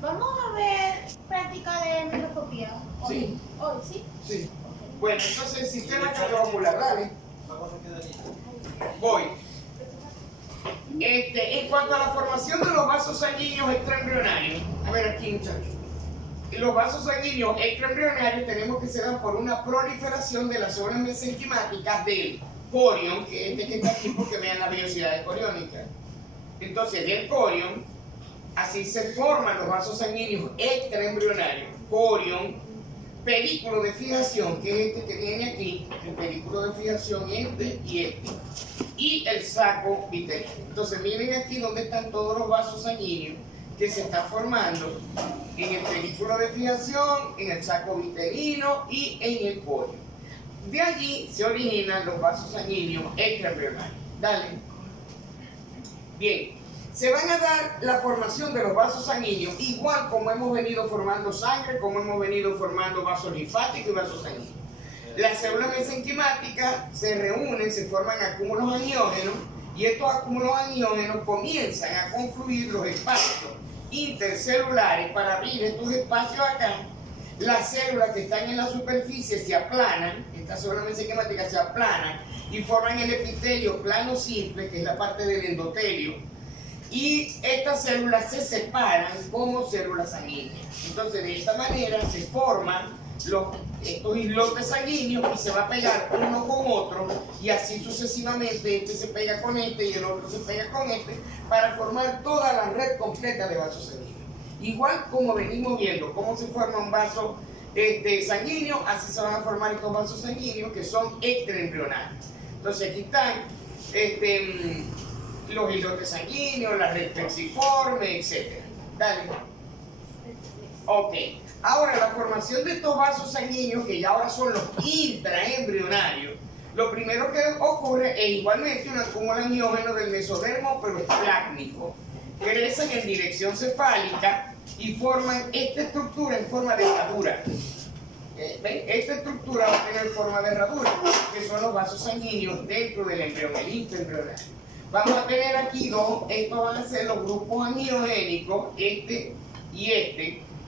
Vamos a ver práctica de endoscopía. Sí. Hoy, ¿sí? Sí. Ok. Bueno, entonces el sistema cardiovascular, dale. Voy. En cuanto a la formación de los vasos sanguíneos extraembrionarios, a ver aquí muchachos, los vasos sanguíneos extraembrionarios tenemos que se dan por una proliferación de las células mesenquimáticas del corion, que es este que está aquí porque vean la vellosidad coriónica. Entonces del corion, así se forman los vasos sanguíneos extraembrionarios, corion, películo de fijación, que es este que viene aquí, el películo de fijación este, y el saco vitelino. Entonces miren aquí donde están todos los vasos sanguíneos que se están formando en el películo de fijación, en el saco vitelino y en el corion. De allí se originan los vasos sanguíneos extraembrionarios. Dale. Bien. Se van a dar la formación de los vasos sanguíneos igual como hemos venido formando sangre, como hemos venido formando vasos linfáticos y vasos sanguíneos. Las células mesenquimáticas se reúnen, se forman acúmulos aniógenos y estos acúmulos aniógenos comienzan a confluir los espacios intercelulares para abrir estos espacios acá. Las células que están en la superficie se aplanan, estas células mesenquimáticas se aplanan y forman el epitelio plano simple, que es la parte del endotelio. Y estas células se separan como células sanguíneas. Entonces de esta manera se forman estos islotes sanguíneos y se va a pegar uno con otro y así sucesivamente. Este se pega con este y el otro se pega con este para formar toda la red completa de vasos sanguíneos. Igual como venimos viendo cómo se forma un vaso sanguíneo, así se van a formar estos vasos sanguíneos que son extraembrionarios. Entonces aquí están los islotes sanguíneos, la red plexiforme, etc. Dale. Ok. Ahora, la formación de estos vasos sanguíneos, que ya ahora son los intraembrionarios, lo primero que ocurre es igualmente un acúmulo aniógeno del mesodermo, pero esplácnico. Crecen en dirección cefálica y forman esta estructura en forma de herradura. ¿Ven? Esta estructura va a tener forma de herradura, que son los vasos sanguíneos dentro del embrión, el intraembrionario. Vamos a tener aquí dos, estos van a ser los grupos aniogénicos, este,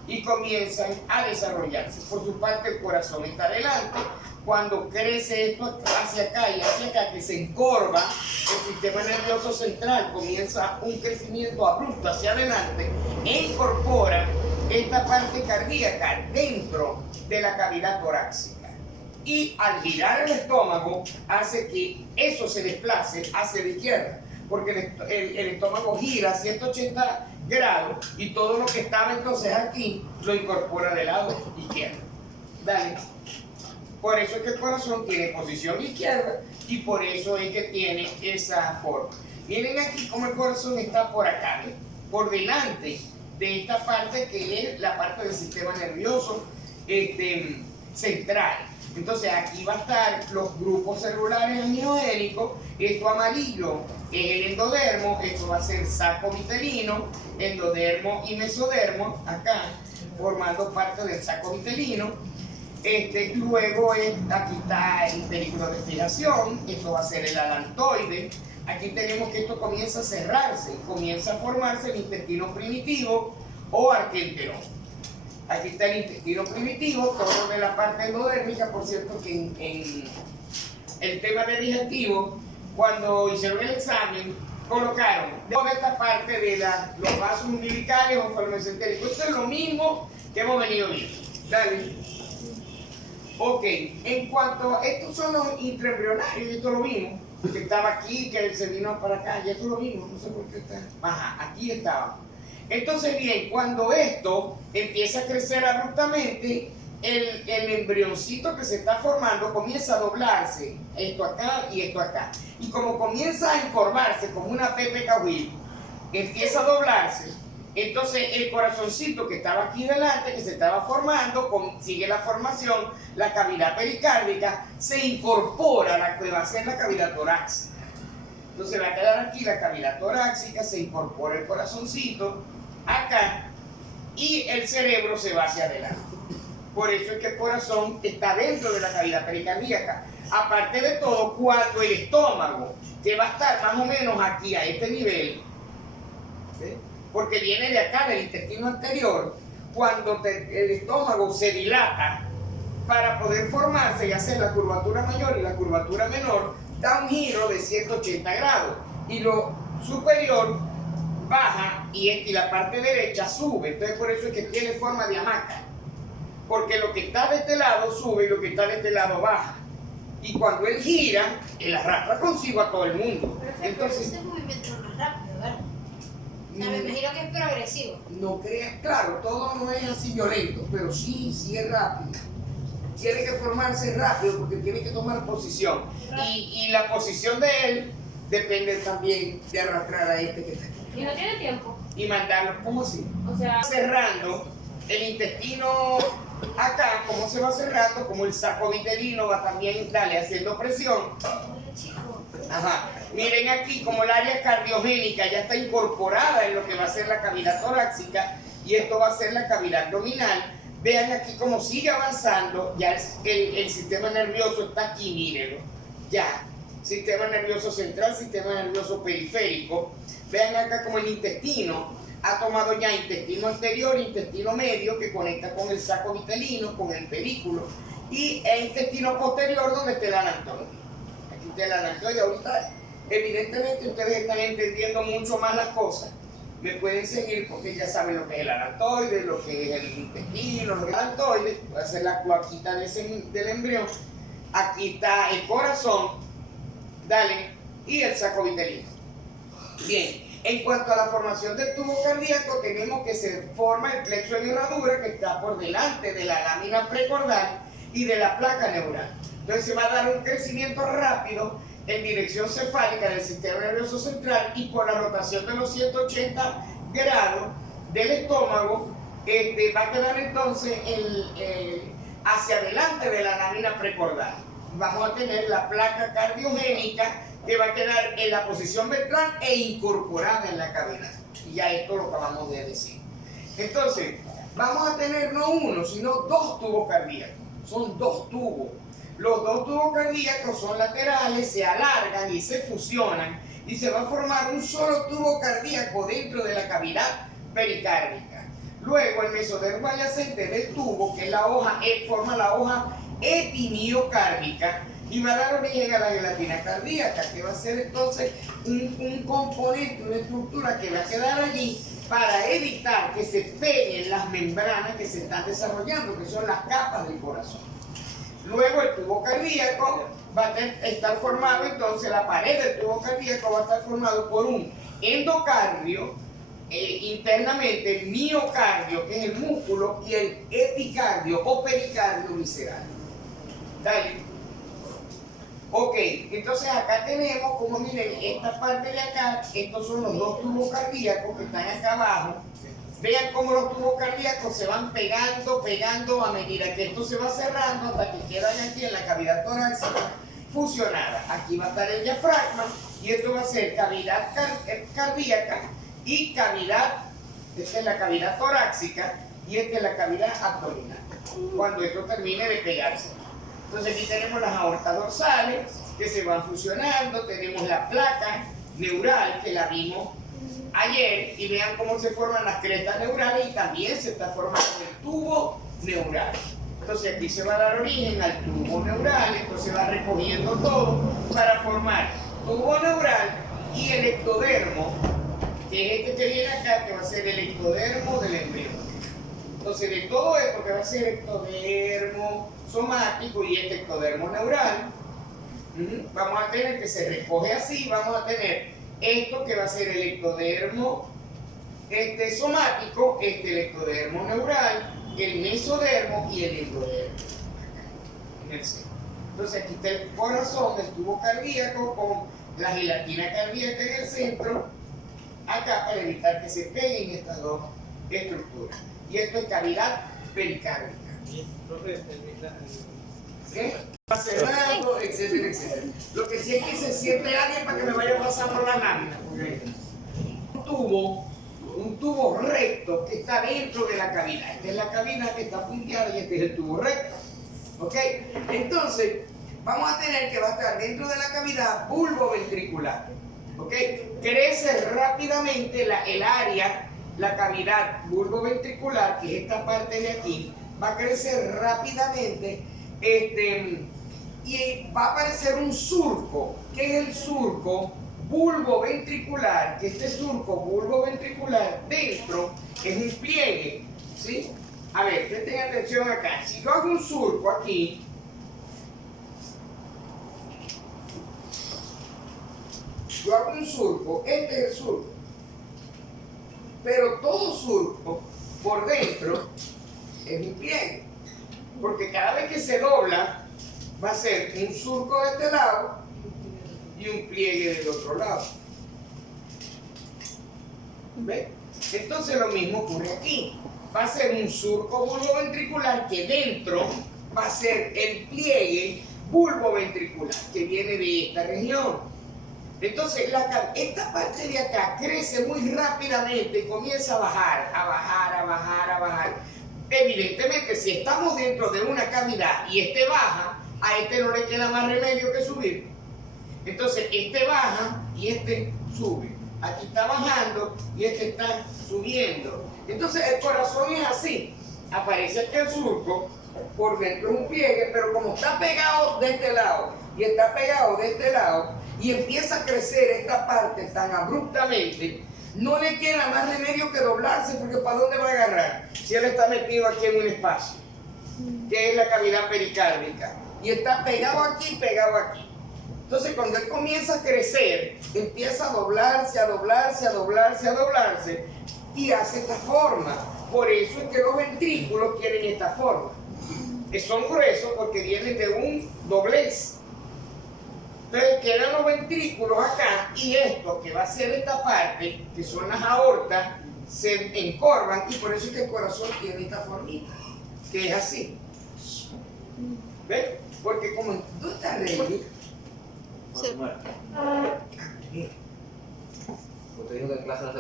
y comienzan a desarrollarse. Por su parte, el corazón está adelante. Cuando crece esto hacia acá y hacia acá, que se encorva, el sistema nervioso central comienza un crecimiento abrupto hacia adelante e incorpora esta parte cardíaca dentro de la cavidad torácica. Y al girar el estómago hace que eso se desplace hacia la izquierda, porque el estómago gira a 180 grados y todo lo que estaba entonces aquí lo incorpora del lado izquierdo. Dale. Por eso es que el corazón tiene posición izquierda y por eso es que tiene esa forma. Miren aquí cómo el corazón está por acá, ¿ven? Por delante de esta parte que es la parte del sistema nervioso central. Entonces aquí va a estar los grupos celulares aniogénicos, esto amarillo es el endodermo, esto va a ser saco vitelino, endodermo y mesodermo, acá formando parte del saco vitelino. Luego aquí está el películo de fijación, esto va a ser el alantoide. Aquí tenemos que esto comienza a cerrarse, comienza a formarse el intestino primitivo o arquenterón. Aquí está el intestino primitivo, todo de la parte endodérmica. Por cierto que en el tema de digestivo, cuando hicieron el examen, colocaron de esta parte de los vasos umbilicales o falocentéricos. Esto es lo mismo que hemos venido viendo. Dale. Ok, en cuanto a estos son los intraembrionarios, esto lo vimos, que estaba aquí, que se vino para acá, ya esto lo vimos, no sé por qué está. Ajá, aquí estaba. Entonces bien, cuando esto empieza a crecer abruptamente, el embrioncito que se está formando comienza a doblarse, esto acá y esto acá. Y como comienza a encorvarse como una pepe cahuil, empieza a doblarse, entonces el corazoncito que estaba aquí delante, que se estaba formando, sigue la formación, la cavidad pericárdica, se incorpora a la que va a ser la cavidad torácica. Entonces va a quedar aquí la cavidad torácica, se incorpora el corazoncito acá y el cerebro se va hacia adelante. Por eso es que el corazón está dentro de la cavidad pericardíaca. Aparte de todo, cuando el estómago, que va a estar más o menos aquí a este nivel, ¿sí? porque viene de acá, del intestino anterior, cuando el estómago se dilata para poder formarse y hacer la curvatura mayor y la curvatura menor, da un giro de 180 grados y lo superior baja y la parte derecha sube. Entonces por eso es que tiene forma de hamaca, porque lo que está de este lado sube y lo que está de este lado baja, y cuando él gira, él arrastra consigo a todo el mundo. Entonces ese movimiento no es rápido, ¿verdad? O sea, me imagino que es progresivo. no creas, claro, todo no es así violento, pero sí es rápido. Tiene que formarse rápido porque tiene que tomar posición. Y la posición de él depende también de arrastrar a este que está aquí. ¿Y no tiene tiempo? Y mandarlo, ¿cómo así? O sea, Cerrando el intestino acá, como se va cerrando, como el saco vitelino va también, dale, haciendo presión. Ajá. Miren aquí como el área cardiogénica ya está incorporada en lo que va a ser la cavidad torácica y esto va a ser la cavidad abdominal. Vean aquí cómo sigue avanzando, ya el sistema nervioso está aquí, mírenlo, ya, sistema nervioso central, sistema nervioso periférico. Vean acá como el intestino ha tomado ya intestino anterior, intestino medio, que conecta con el saco vitelino, con el pedículo, y el intestino posterior donde está el alantoide. Aquí está el alantoide. Ahorita, evidentemente, ustedes están entendiendo mucho más las cosas. Me pueden seguir porque ya saben lo que es el alantoide, lo que es el intestino, lo que es el alantoide. Voy a hacer la cloaquita del embrión. Aquí está el corazón, dale, y el saco vitelino. Bien, en cuanto a la formación del tubo cardíaco, tenemos que se forma el plexo de herradura que está por delante de la lámina precordal y de la placa neural. Entonces se va a dar un crecimiento rápido en dirección cefálica del sistema nervioso central y por la rotación de los 180 grados del estómago, va a quedar entonces hacia adelante de la lámina precordal. Vamos a tener la placa cardiogénica que va a quedar en la posición ventral e incorporada en la cavidad. Y ya esto lo acabamos de decir. Entonces, vamos a tener no uno, sino dos tubos cardíacos. Son dos tubos. Los dos tubos cardíacos son laterales, se alargan y se fusionan y se va a formar un solo tubo cardíaco dentro de la cavidad pericárdica. Luego el mesodermo adyacente del tubo, que es la hoja, forma la hoja epimiocárdica y va a dar origen a la gelatina cardíaca, que va a ser entonces un componente, una estructura que va a quedar allí para evitar que se peguen las membranas que se están desarrollando, que son las capas del corazón. Luego el tubo cardíaco va a estar formado, entonces la pared del tubo cardíaco va a estar formado por un endocardio, internamente el miocardio, que es el músculo, y el epicardio o pericardio visceral. Dale. Ok, entonces acá tenemos, como miren, esta parte de acá, estos son los dos tubos cardíacos que están acá abajo. Vean cómo los tubos cardíacos se van pegando a medida que esto se va cerrando hasta que quedan aquí en la cavidad torácica fusionada. Aquí va a estar el diafragma y esto va a ser cavidad cardíaca y cavidad, esta es la cavidad torácica y esta es la cavidad abdominal, cuando esto termine de pegarse. Entonces aquí tenemos las aortas dorsales que se van fusionando, tenemos la placa neural que la vimos ayer y vean cómo se forman las crestas neurales y también se está formando el tubo neural. Entonces aquí se va a dar origen al tubo neural, entonces va recogiendo todo para formar tubo neural y el ectodermo, que es este que viene acá, que va a ser el ectodermo del embrión. Entonces de todo esto que va a ser ectodermo somático y este ectodermo neural, vamos a tener que se recoge así, vamos a tener esto que va a ser el ectodermo somático, el ectodermo neural, el mesodermo y el endodermo. En el centro. Entonces aquí está el corazón, el tubo cardíaco con la gelatina cardíaca en el centro, acá para evitar que se peguen estas dos estructuras. Y esto es cavidad pericárdica. ¿Qué? Cerrando, etcétera, etcétera. Lo que sí es que se siente alguien para que me vaya pasando la lámina. Un tubo recto que está dentro de la cavidad. Esta es la cavidad que está punteada y este es el tubo recto. ¿Ok? Entonces, vamos a tener que va a estar dentro de la cavidad bulboventricular. ¿Ok? Crece rápidamente el área la cavidad bulboventricular, que es esta parte de aquí, va a crecer rápidamente y va a aparecer un surco. ¿Qué es el surco bulboventricular? Que este surco bulboventricular dentro es un pliegue, ¿sí? A ver, presten atención acá. Si yo hago un surco aquí, yo hago un surco, este es el surco, pero todo surco por dentro es un pliegue, porque cada vez que se dobla va a ser un surco de este lado y un pliegue del otro lado. ¿Ven? Entonces lo mismo ocurre aquí. Va a ser un surco bulboventricular que dentro va a ser el pliegue bulboventricular que viene de esta región. Entonces esta parte de acá crece muy rápidamente y comienza a bajar, a bajar, a bajar, a bajar. Evidentemente, si estamos dentro de una cavidad y este baja, a este no le queda más remedio que subir. Entonces este baja y este sube. Aquí está bajando y este está subiendo. Entonces el corazón es así. Aparece aquí el surco, por dentro es un pliegue, pero como está pegado de este lado y está pegado de este lado y empieza a crecer esta parte tan abruptamente, no le queda más remedio que doblarse, porque ¿para dónde va a agarrar? Si él está metido aquí en un espacio, que es la cavidad pericárdica, y está pegado aquí, pegado aquí. Entonces cuando él comienza a crecer, empieza a doblarse, a doblarse, a doblarse, a doblarse, y hace esta forma. Por eso es que los ventrículos tienen esta forma. Que son gruesos porque vienen de un doblez. Entonces quedan los ventrículos acá, y esto que va a ser esta parte, que son las aortas, se encorvan, y por eso es que el corazón tiene esta formita, que es así. ¿Ven? Porque como tú estás ready, Sí.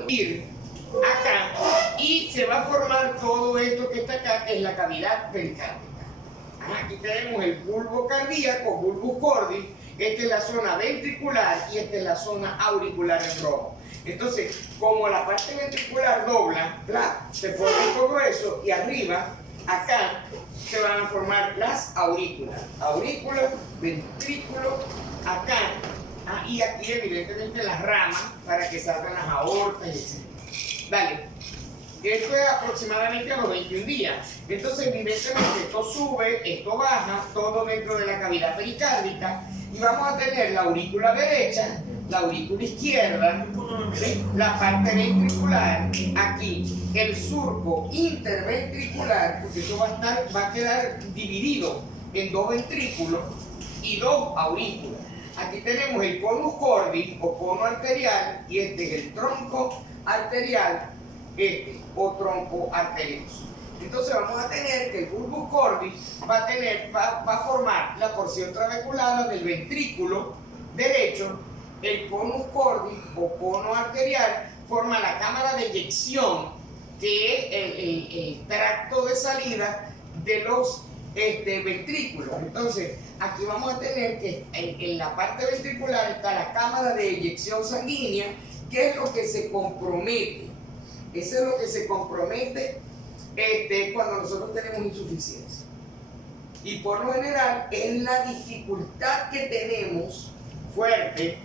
ir acá y se va a formar todo esto que está acá, que es la cavidad pericárdica. Aquí tenemos el bulbo cardíaco, bulbus cordis. Esta es la zona ventricular y esta es la zona auricular en rojo. Entonces, como la parte ventricular dobla, se forma esto grueso, y arriba, acá, se van a formar las aurículas. Aurícula, ventrículo, acá, y aquí evidentemente las ramas para que salgan las aortas, etc. Dale. Esto es aproximadamente a los 21 días. Entonces, evidentemente, esto sube, esto baja, todo dentro de la cavidad pericárdica, y vamos a tener la aurícula derecha, la aurícula izquierda, ¿sí? La parte ventricular, aquí, el surco interventricular, porque eso va a quedar dividido en dos ventrículos y dos aurículas. Aquí tenemos el conus cordis o cono arterial, y este es el tronco arterial, o tronco arterioso. Entonces vamos a tener que el bulbus cordis va a formar la porción trabeculada del ventrículo derecho. El conus cordis o cono arterial forma la cámara de eyección, que es el tracto de salida de los ventrículos. Entonces aquí vamos a tener que en la parte ventricular está la cámara de eyección sanguínea, que es lo que se compromete. Eso es lo que se compromete cuando nosotros tenemos insuficiencia. Y por lo general es la dificultad que tenemos fuerte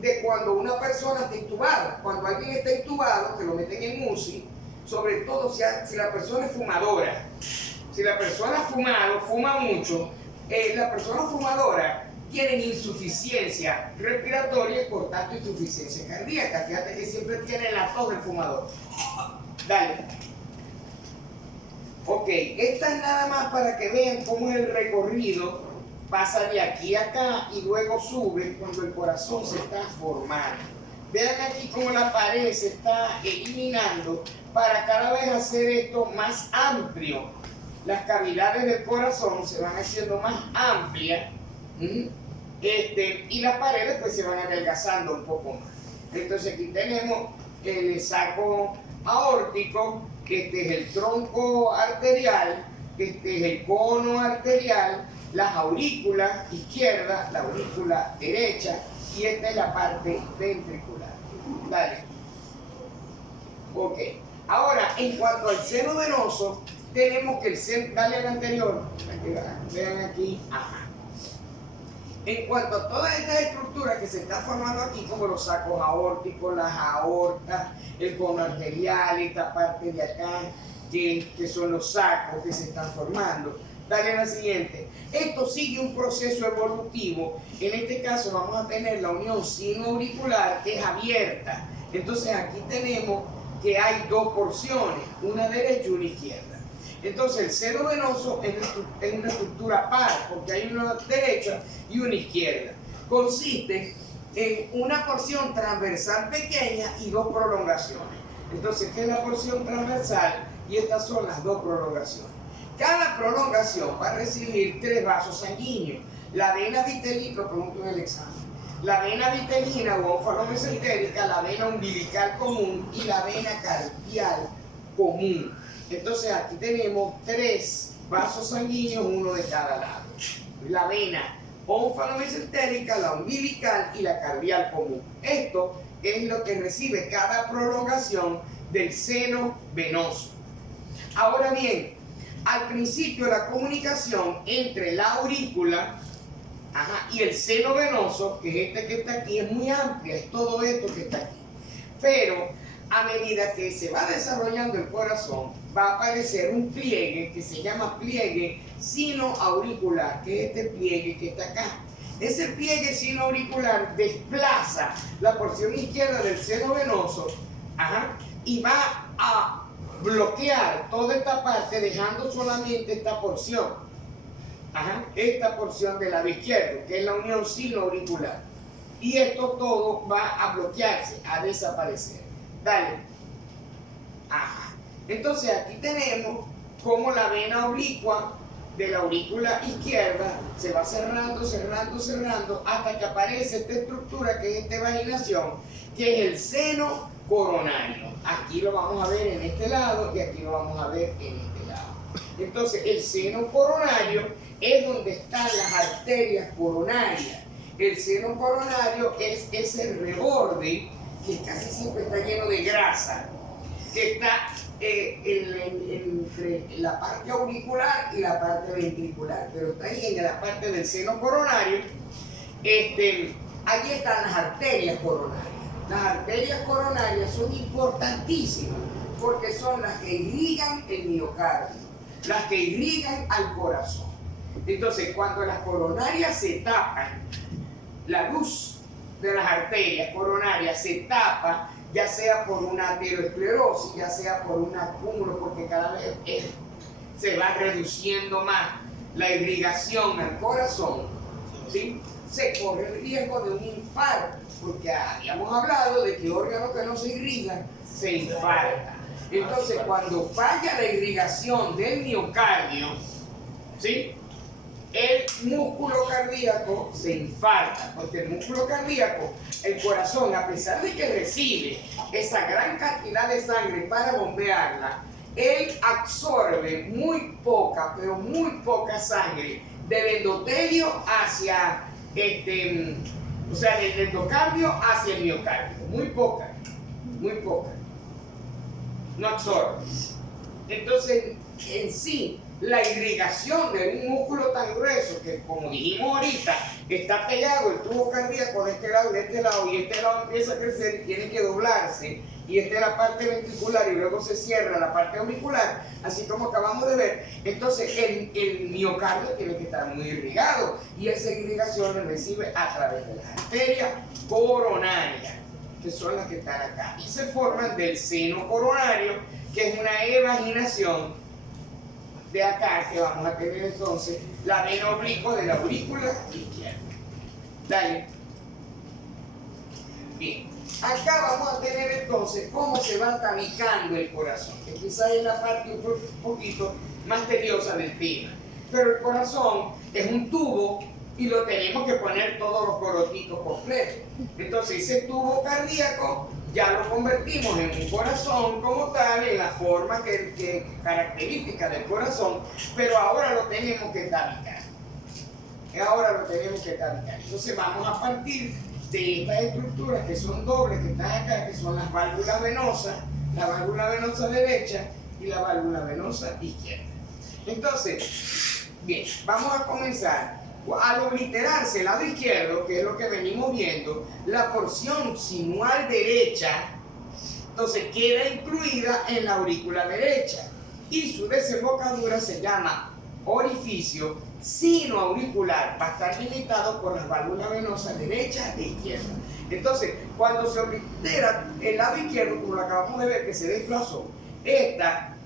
de cuando una persona está intubada. Cuando alguien está intubado, que lo meten en UCI, sobre todo si la persona es fumadora. Si la persona ha fumado, fuma mucho, la persona fumadora tiene insuficiencia respiratoria y por tanto insuficiencia cardíaca. Fíjate que siempre tiene la tos del fumador. Dale. Ok, esta es nada más para que vean cómo es el recorrido. Pasa de aquí a acá y luego sube cuando el corazón se está formando. Vean aquí cómo la pared se está eliminando para cada vez hacer esto más amplio. Las cavidades del corazón se van haciendo más amplias, y las paredes pues se van adelgazando un poco más. Entonces aquí tenemos el saco aórtico, este es el tronco arterial, este es el cono arterial, las aurículas izquierda, la aurícula derecha, y esta es la parte ventricular. Dale. Ok. Ahora, en cuanto al seno venoso, tenemos que el seno, dale al anterior, vean aquí, ajá. En cuanto a todas estas estructuras que se están formando aquí, como los sacos aórticos, las aortas, el cono arterial, esta parte de acá, que son los sacos que se están formando. Dale a la siguiente. Esto sigue un proceso evolutivo. En este caso vamos a tener la unión sinoauricular, que es abierta. Entonces aquí tenemos que hay dos porciones, una derecha y una izquierda. Entonces el seno venoso es una estructura par, porque hay una derecha y una izquierda. Consiste en una porción transversal pequeña y dos prolongaciones. Entonces, esta es la porción transversal y estas son las dos prolongaciones. Cada prolongación va a recibir tres vasos sanguíneos. La vena vitelina, lo pregunto en el examen. La vena vitelina o ónfalo-mesentérica, la vena umbilical común y la vena cardial común. Entonces aquí tenemos tres vasos sanguíneos, uno de cada lado. La vena ónfalo-mesentérica, la umbilical y la cardial común. Esto es lo que recibe cada prolongación del seno venoso. Ahora bien, al principio la comunicación entre la aurícula y el seno venoso, que es este que está aquí, es muy amplia, es todo esto que está aquí. Pero a medida que se va desarrollando el corazón, va a aparecer un pliegue que se llama pliegue sinoauricular, que es este pliegue que está acá. Ese pliegue sinoauricular desplaza la porción izquierda del seno venoso y va a bloquear toda esta parte, dejando solamente esta porción. Esta porción del lado izquierdo, que es la unión sinoauricular. Y esto todo va a bloquearse, a desaparecer. Dale. Entonces aquí tenemos como la vena oblicua de la aurícula izquierda se va cerrando, cerrando, cerrando, hasta que aparece esta estructura que es esta vaginación, que es el seno coronario. Aquí lo vamos a ver en este lado y aquí lo vamos a ver en este lado. Entonces el seno coronario es donde están las arterias coronarias. El seno coronario es ese reborde que casi siempre está lleno de grasa, que está entre la parte auricular y la parte ventricular, pero está ahí en la parte del seno coronario. Allí están las arterias coronarias. Las arterias coronarias son importantísimas porque son las que irrigan el miocardio, las que irrigan al corazón. Entonces, cuando las coronarias se tapan, la luz de las arterias coronarias se tapa, ya sea por una aterosclerosis, ya sea por un acúmulo, porque cada vez se va reduciendo más la irrigación al corazón, ¿sí? Se corre el riesgo de un infarto, porque habíamos hablado de que órganos que no se irrigan se infartan. Entonces, cuando falla la irrigación del miocardio, ¿sí?, el músculo cardíaco se infarta, porque el músculo cardíaco, el corazón, a pesar de que recibe esa gran cantidad de sangre para bombearla, él absorbe muy poca, pero muy poca sangre del endotelio hacia o sea, del endocardio hacia el miocardio. Muy poca, muy poca. No absorbe. Entonces, en sí, la irrigación de un músculo tan grueso que, como dijimos ahorita, está pegado el tubo cardíaco de este lado y de este lado, y este lado empieza a crecer y tiene que doblarse, y esta es la parte ventricular y luego se cierra la parte auricular, así como acabamos de ver. Entonces el miocardio tiene que estar muy irrigado, y esa irrigación la recibe a través de las arterias coronarias, que son las que están acá, y se forman del seno coronario, que es una evaginación de acá, que vamos a tener entonces la vena oblicua de la aurícula izquierda. Dale. Bien, acá vamos a tener entonces cómo se va tabicando el corazón, que quizás es la parte un poquito más tediosa del tema. Pero el corazón es un tubo y lo tenemos que poner todos los corotitos completos. Entonces ese tubo cardíaco ya lo convertimos en un corazón como tal, en la forma que característica del corazón, pero ahora lo tenemos que tabicar. Entonces vamos a partir de estas estructuras que son dobles, que están acá, que son las válvulas venosas, la válvula venosa derecha y la válvula venosa izquierda. Entonces, bien, vamos a comenzar. Al obliterarse el lado izquierdo, que es lo que venimos viendo, la porción sinual derecha, entonces queda incluida en la aurícula derecha y su desembocadura se llama orificio sinoauricular, va a estar limitado por las válvulas venosas derecha e izquierda. Entonces, cuando se oblitera el lado izquierdo, como lo acabamos de ver que se desplazó, esta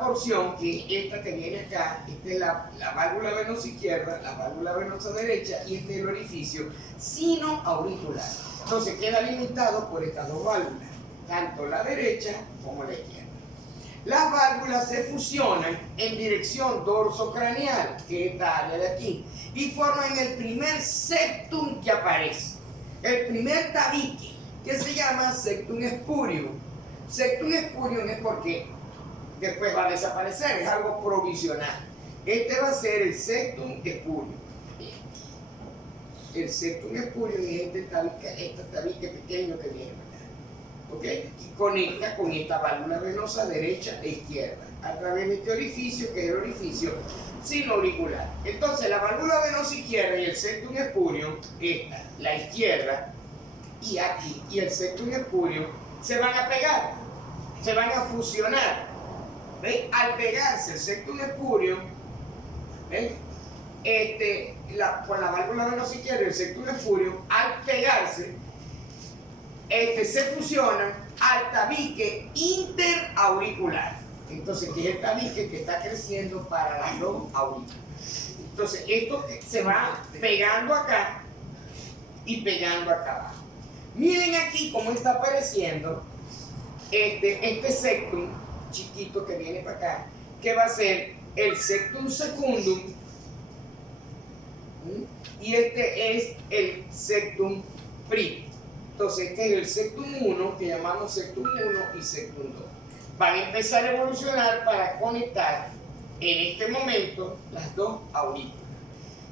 porción, que es esta que viene acá, esta es la válvula venosa izquierda, la válvula venosa derecha y este es el orificio sinoauricular. Entonces queda limitado por estas dos válvulas, tanto la derecha como la izquierda. Las válvulas se fusionan en dirección dorsocraneal, que es esta área de aquí, y forman el primer septum que aparece, el primer tabique, que se llama septum spurium. Septum spurium es porque después va a desaparecer, es algo provisional. Este va a ser el septum spurium. El septum spurium es este tabique pequeño que viene acá, ¿ok? Y conecta con esta válvula venosa derecha e izquierda a través de este orificio, que es el orificio sinoauricular. Entonces la válvula venosa izquierda y el septum spurium, esta, la izquierda, y aquí, y el septum spurium, se van a pegar, se van a fusionar. ¿Ven? Al pegarse el septum spurium, con la válvula venosa izquierda y el septum spurium, al pegarse, se fusionan al tabique interauricular. Entonces, que es el tabique que está creciendo para las dos aurículas. Entonces, esto se va pegando acá y pegando acá abajo. Miren aquí cómo está apareciendo este septum chiquito que viene para acá, que va a ser el septum secundum, y este es el septum primum. Entonces este es el septum 1, que llamamos septum 1 y septum 2. Van a empezar a evolucionar para conectar en este momento las dos aurículas.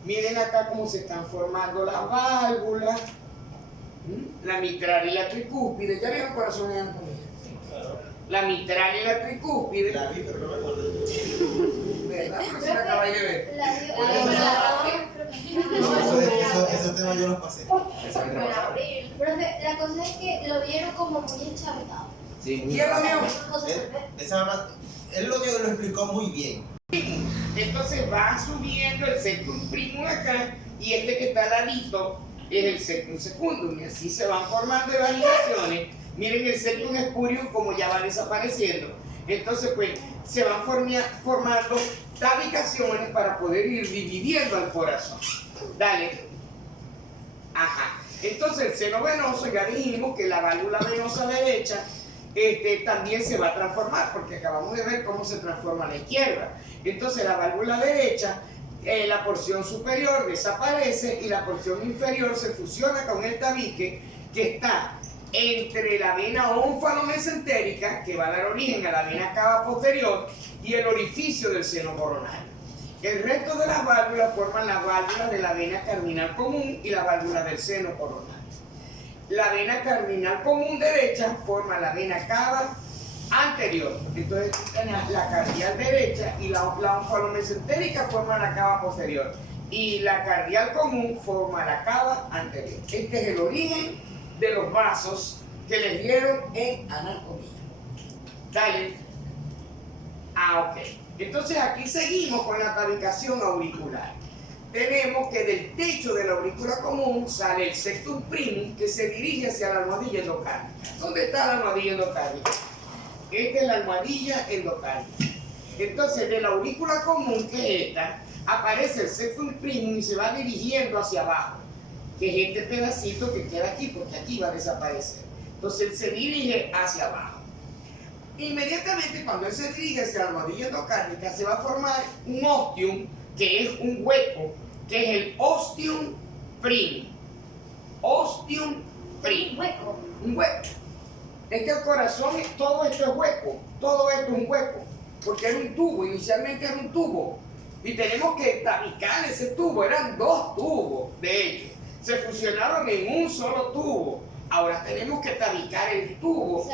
Miren acá cómo se están formando las válvulas, la mitral y la tricúspide. ¿Ya vieron corazón en anatomía? La mitral y la tricúspide. La vi, pero no me acuerdo. ¿Verdad? Pero si la acabáis de ver. Ese tema yo los pasé. Profe, la cosa es que lo vieron como muy encharcado. Sí, muy ¿Quién lo vio? Él lo explicó muy bien. Entonces va subiendo el septum primum acá y este que está al ladito es el septum secundum y así se van formando evangelizaciones. Miren el septum spurium como ya va desapareciendo. Entonces pues se van formando tabicaciones para poder ir dividiendo al corazón. Dale. Ajá. Entonces el seno venoso, ya dijimos que la válvula venosa derecha también se va a transformar, porque acabamos de ver cómo se transforma a la izquierda. Entonces la válvula derecha, la porción superior desaparece y la porción inferior se fusiona con el tabique que está entre la vena ónfalo-mesentérica, que va a dar origen a la vena cava posterior, y el orificio del seno coronario. El resto de las válvulas forman las válvulas de la vena carminal común y la válvula del seno coronario. La vena carminal común derecha forma la vena cava anterior. Entonces la cardial derecha y la ónfalo-mesentérica forman la cava posterior. Y la cardial común forma la cava anterior. Este es el origen de los vasos que les dieron en anatomía. Dale. Ok. Entonces aquí seguimos con la tabicación auricular. Tenemos que del techo de la aurícula común sale el septum primum que se dirige hacia la almohadilla endocárdica. ¿Dónde está la almohadilla endocárdica? Esta es la almohadilla endocárdica. Entonces de la aurícula común, que es esta, aparece el septum primum y se va dirigiendo hacia abajo, que es este pedacito que queda aquí, porque aquí va a desaparecer. Entonces él se dirige hacia abajo. Inmediatamente cuando él se dirige hacia la almohadilla endocárdica se va a formar un ostium, que es un hueco, que es el ostium primum. Ostium primum. Hueco. Un hueco. Es que el corazón, todo esto es hueco, todo esto es un hueco, porque era un tubo, inicialmente era un tubo, y tenemos que tabicar ese tubo, eran dos tubos, de hecho, se fusionaron en un solo tubo. Ahora tenemos que tabicar el tubo,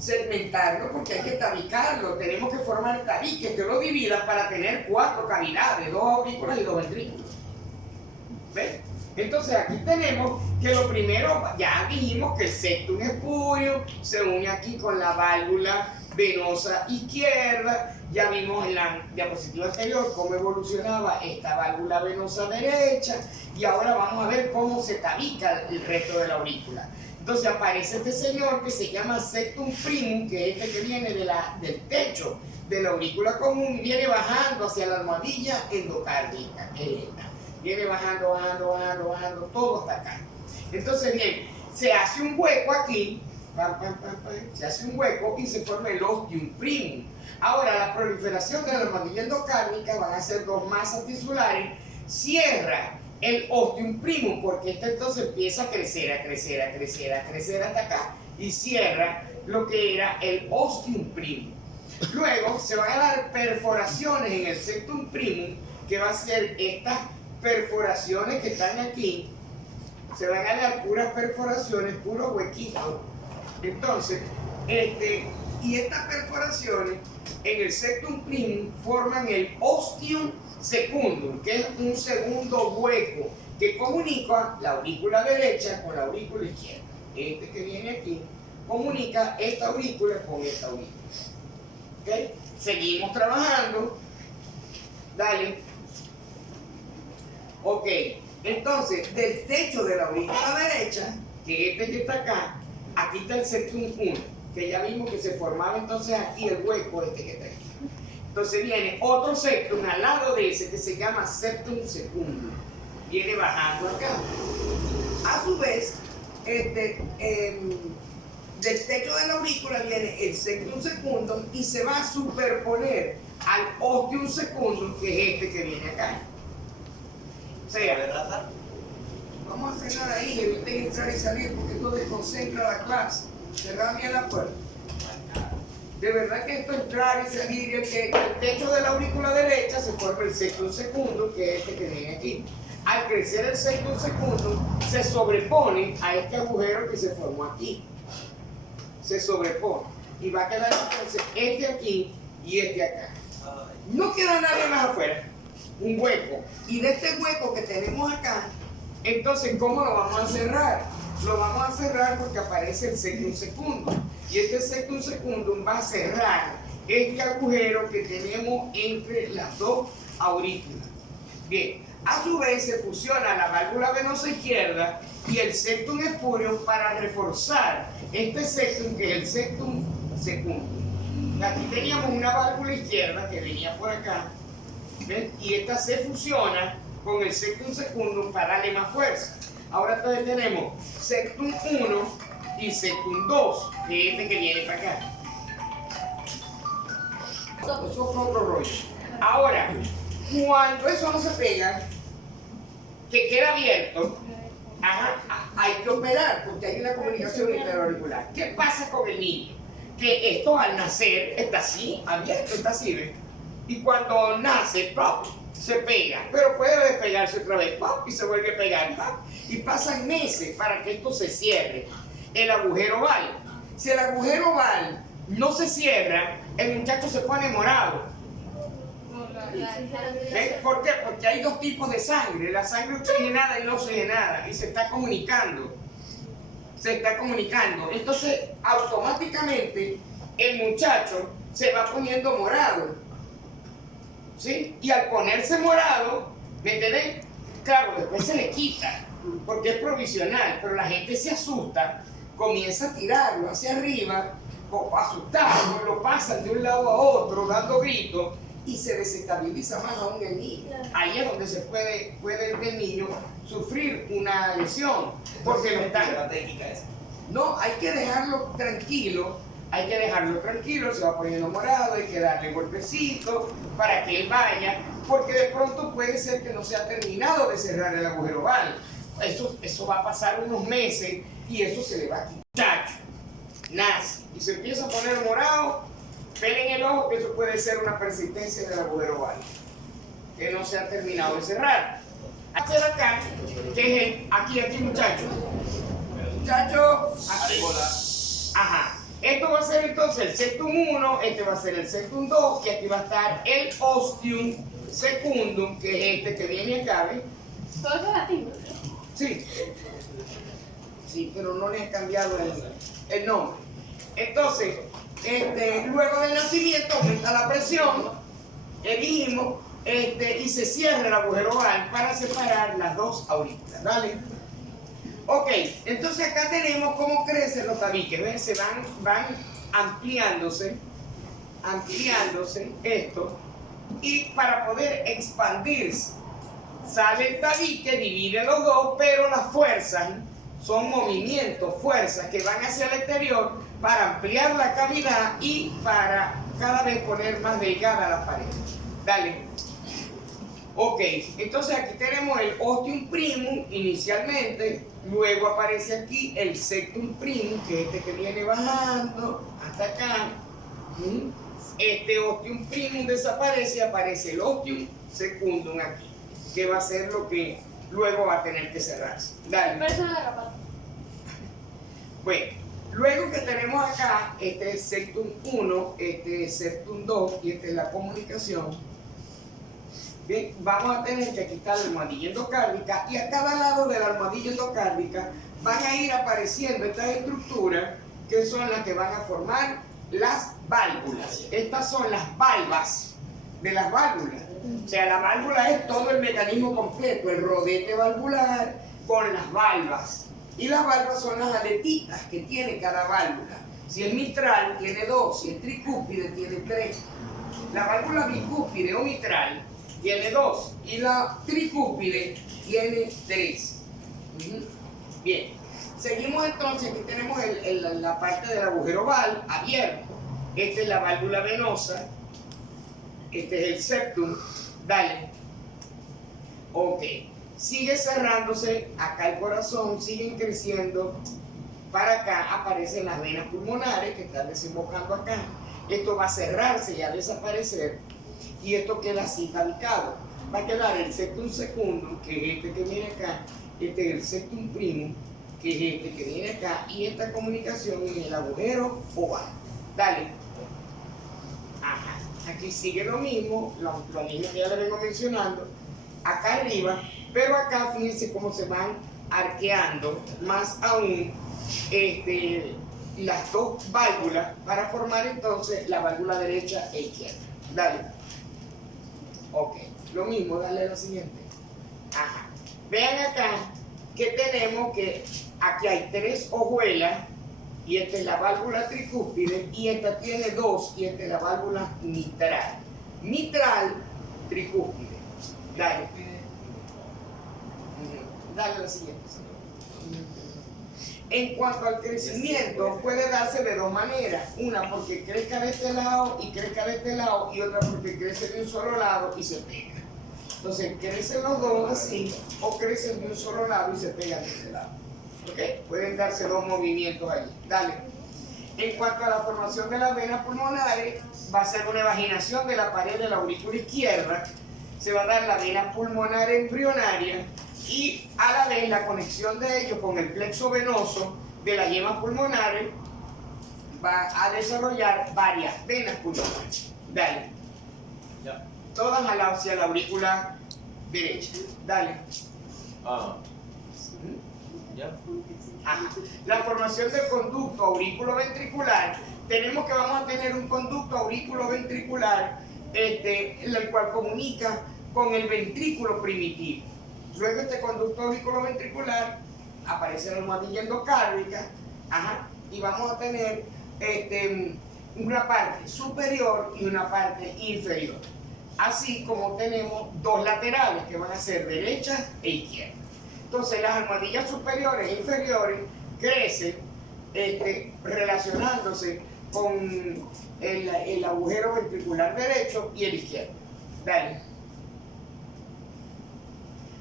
segmentarlo porque hay que tabicarlo. Tenemos que formar tabiques que lo dividan para tener 4 cavidades, 2 aurículas y 2 ventrículos. ¿Ves? Entonces aquí tenemos que lo primero, ya dijimos que el septum espurium se une aquí con la válvula venosa izquierda. Ya vimos en la diapositiva anterior cómo evolucionaba esta válvula venosa derecha, y ahora vamos a ver cómo se tabica el resto de la aurícula. Entonces aparece este señor que se llama septum primum, que es este que viene del techo de la aurícula común y viene bajando hacia la almohadilla endocárdica, que es esta. Viene bajando, todo hasta acá. Entonces, bien, se hace un hueco aquí, se hace un hueco y se forma el ostium primum. Ahora, la proliferación de la almohadilla endocárdica van a ser 2 masas tisulares, cierra el ostium primum, porque este entonces empieza a crecer hasta acá, y cierra lo que era el ostium primum. Luego se van a dar perforaciones en el septum primum, que va a ser estas perforaciones que están aquí. Se van a dar puras perforaciones, puros huequitos. Entonces, y estas perforaciones en el septum primum forman el ostium secundum, que es un segundo hueco que comunica la aurícula derecha con la aurícula izquierda. Este que viene aquí comunica esta aurícula con esta aurícula. ¿Okay? Seguimos trabajando. Dale. Ok, entonces del techo de la aurícula derecha, que este que está acá, aquí está el septum 1, que ya vimos que se formaba entonces aquí el hueco este que está aquí. Entonces viene otro septum al lado de ese que se llama septum secundum. Viene bajando acá. A su vez, del techo de la aurícula viene el septum secundum y se va a superponer al ostium secundum, que es este que viene acá. O sea, vamos a cerrar ahí, eviten entrar y salir porque esto desconcentra la clase. Cerrar bien la puerta. De verdad que esto entrar y salir, el techo de la aurícula derecha se forma el septum secundum, que es este que viene aquí. Al crecer el septum secundum, se sobrepone a este agujero que se formó aquí. Se sobrepone. Y va a quedar entonces este aquí y este acá. No queda nadie más afuera. Un hueco. Y de este hueco que tenemos acá, entonces, ¿cómo lo vamos a cerrar? Lo vamos a cerrar porque aparece el septum secundum. Y este septum secundum va a cerrar este agujero que tenemos entre las 2 aurículas. Bien, a su vez se fusiona la válvula venosa izquierda y el septum espurium para reforzar este septum, que es el septum secundum. Aquí teníamos una válvula izquierda que venía por acá. ¿Ven? Y esta se fusiona con el septum secundum para darle más fuerza. Ahora entonces tenemos septum 1 y septum 2, que es este que viene para acá. Eso fue otro rollo. Ahora, cuando eso no se pega, que queda abierto, hay que operar porque hay una comunicación interauricular. ¿Qué pasa con el niño? Que esto al nacer está así, abierto, está así, ¿ves? Y cuando nace, ¡pop!, se pega, pero puede despegarse otra vez, ¡pop!, y se vuelve a pegar, ¡pop!, y pasan meses para que esto se cierre, el agujero oval. Si el agujero oval no se cierra, el muchacho se pone morado. ¿Ves? ¿Por qué? Porque hay 2 tipos de sangre, la sangre oxigenada y no oxigenada, y se está comunicando. Entonces, automáticamente, el muchacho se va poniendo morado. ¿Sí? Y al ponerse morado, ¿me entienden? Claro, después se le quita, porque es provisional, pero la gente se asusta, comienza a tirarlo hacia arriba, asustado, lo pasan de un lado a otro, dando gritos, y se desestabiliza más aún el niño. Ahí es donde se puede el niño sufrir una lesión, porque no está... No, hay que dejarlo tranquilo, se va poniendo morado, hay que darle golpecitos para que él vaya, porque de pronto puede ser que no se ha terminado de cerrar el agujero oval. Eso va a pasar unos meses y eso se le va a quitar. Muchacho, nace y se empieza a poner morado, pelen el ojo que eso puede ser una persistencia del agujero oval, que no se ha terminado de cerrar. Hacer acá, que es aquí muchacho. Muchacho, aquí. Ajá. Esto va a ser entonces el septum 1, este va a ser el septum 2 y aquí va a estar el ostium secundum, que es este que viene acá, ¿ves? Todo eso es latín, ¿no? Sí. Sí, pero no le he cambiado el nombre. Entonces, luego del nacimiento aumenta la presión, elegimos, y se cierra el agujero oval para separar las dos aurículas, ¿vale? Ok, entonces acá tenemos cómo crecen los tabiques, ¿ven? Se van ampliándose esto, y para poder expandirse, sale el tabique, divide los dos, pero las fuerzas son movimientos, fuerzas que van hacia el exterior para ampliar la cavidad y para cada vez poner más delgada la pared. Dale. Ok, entonces aquí tenemos el ostium primum inicialmente, luego aparece aquí el septum primum, que es este que viene bajando hasta acá. Este ostium primum desaparece y aparece el ostium secundum aquí, que va a ser lo que luego va a tener que cerrarse. Dale. Persona de la pata. Bueno, luego que tenemos acá, este es septum 1, este es septum 2 y esta es la comunicación. Bien, vamos a tener que quitar la almohadilla endocárdica y a cada lado de la almohadilla endocárdica van a ir apareciendo estas estructuras que son las que van a formar las válvulas. Estas son las valvas de las válvulas. O sea, la válvula es todo el mecanismo completo, el rodete valvular con las valvas. Y las valvas son las aletitas que tiene cada válvula. Si es mitral, tiene 2. Si es tricúspide, tiene 3. La válvula bicúspide o mitral tiene 2. Y la tricúspide tiene 3. Bien. Seguimos entonces, aquí tenemos la parte del agujero oval abierto. Esta es la válvula venosa. Este es el septum. Dale. Ok. Sigue cerrándose, acá el corazón, siguen creciendo, para acá aparecen las venas pulmonares que están desembocando acá. Esto va a cerrarse y a desaparecer, y esto queda así tabicado. Va a quedar el septum secundum, que es este que viene acá, este es el septum primum, que es este que viene acá, y esta comunicación en el agujero oval. Dale. Ajá. Aquí sigue lo mismo que ya les vengo mencionando, acá arriba. Pero acá fíjense cómo se van arqueando más aún las dos válvulas para formar entonces la válvula derecha e izquierda. Dale. Ok, lo mismo, dale a la siguiente. Ajá. Vean acá que tenemos que aquí hay 3 hojuelas y esta es la válvula tricúspide y esta tiene 2 y esta es la válvula mitral. Mitral, tricúspide. Dale. Dale a la siguiente. En cuanto al crecimiento, puede darse de dos maneras. Una porque crezca de este lado y crezca de este lado, y otra porque crece de un solo lado y se pega. Entonces, crecen los dos así, o crecen de un solo lado y se pegan de este lado. ¿Ok? Pueden darse dos movimientos allí. Dale. En cuanto a la formación de las venas pulmonares, va a ser una evaginación de la pared de la aurícula izquierda. Se va a dar la vena pulmonar embrionaria y a la vez la conexión de ellos con el plexo venoso de las yemas pulmonares va a desarrollar varias venas pulmonares. Dale. Ya. Todas hacia la aurícula derecha. Dale. Ya. Ajá. La formación del conducto aurículo-ventricular, tenemos que vamos a tener un conducto aurículo-ventricular el cual comunica con el ventrículo primitivo. Luego este conducto auriculoventricular aparece en la almohadilla endocárdica, y vamos a tener una parte superior y una parte inferior. Así como tenemos dos laterales que van a ser derecha e izquierda. Entonces las almohadillas superiores e inferiores crecen relacionándose con el agujero ventricular derecho y el izquierdo. Dale.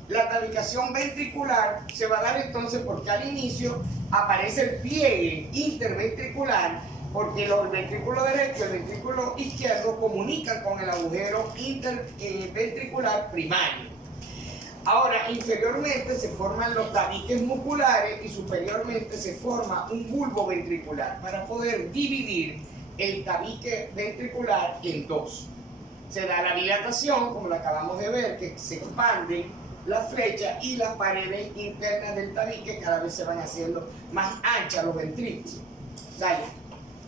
La tabicación ventricular se va a dar entonces porque al inicio aparece el pliegue interventricular, porque el ventrículo derecho y el ventrículo izquierdo comunican con el agujero interventricular primario. Ahora, inferiormente se forman los tabiques musculares y superiormente se forma un bulbo ventricular para poder dividir el tabique ventricular en dos. Se da la dilatación, como lo acabamos de ver, que se expanden las flechas y las paredes internas del tabique cada vez se van haciendo más anchas los ventrículos. ¿Sale?